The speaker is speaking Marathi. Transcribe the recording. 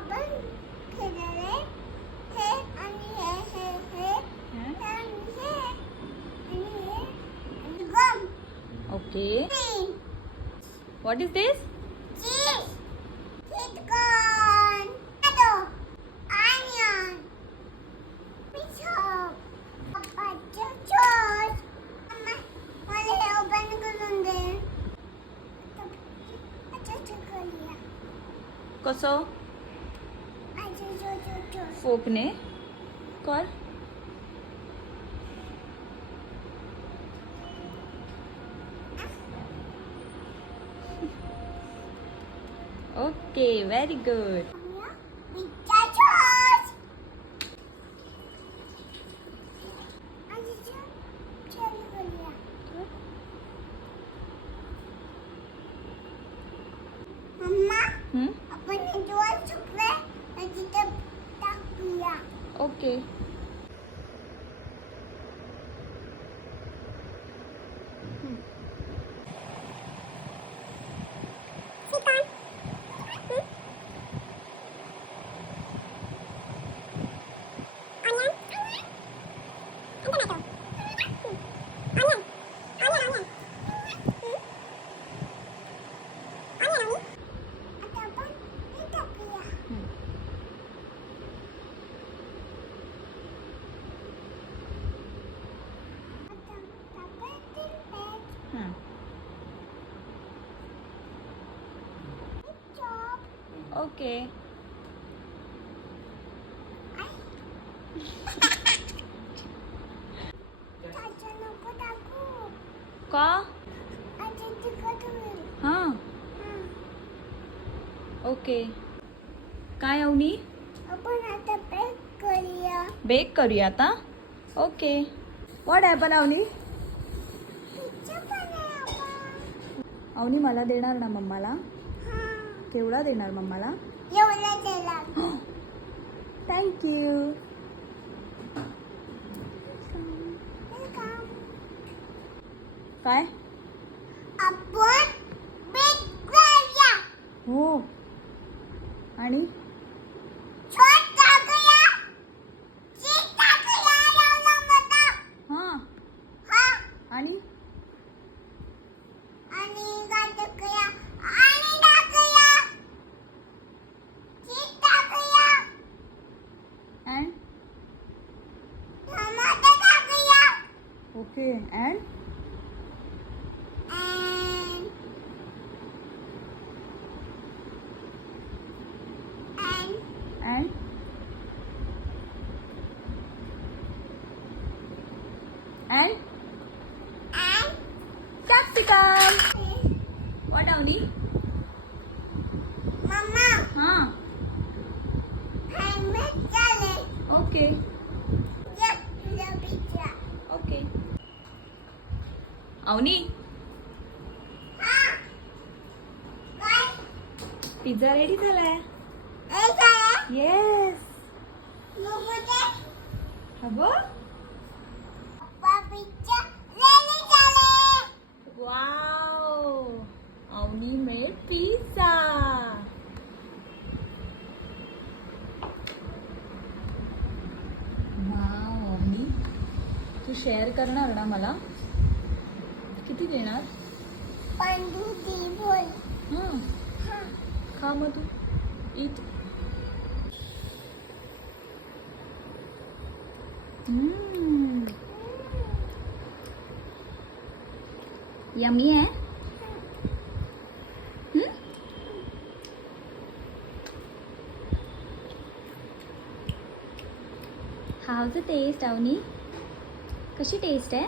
आपण खेळले हे आणि हे आणि हे आणि गम. Okay. What is this? Cheese. Sweet corn. Tomato. Onion. Ketchup. Papacha sauce. मला हे ओपन करून दे. अच्छा करूया. कसं? अच्छा. फोकने कर. Okay, very good. Pizza sauce. अच्छा चालू करूया. मम्मा आपण हे दोन चुकले तिथे टाकूया. Okay. Okay. का? हां. ओके. काय अवनी? आपण आता बेक करूया. बेक करूया आता. Okay. What happen Avani? Pizza बनवूया आपण. अवनी मला देणार ना मम्माला? हां. केवढा देणार मम्माला? एवढा दिला. थँक्यू. वेलकम. काय? आपण बेक करूया. हो. आणि छोट टाकूया. चीज टाकूया एवढा मोठा. हां. हां. आणि आणि काय टाकूया. आणि टाकूया. चीज टाकूया. अँड टमाटर टाकूया. Okay. And and and capsicum. What Avani? मम्मा हां. हँडमेड झाले. ओके. पिझ्झा. ओके. अवनी हां. काय? पिझ्झा रेडी झालाय. हे काय? येस. बघू दे. हवं? पप्पा पिझ्झा रेडी झाले. Wow. Avani made pizza. Wow Avani, तू शेअर करणार ना मला? किती देणार? पंडू दी बोल. हां. हां. खा मग तू. ईट. यम्मी है. How's the taste Avani? कशी टेस्ट आहे?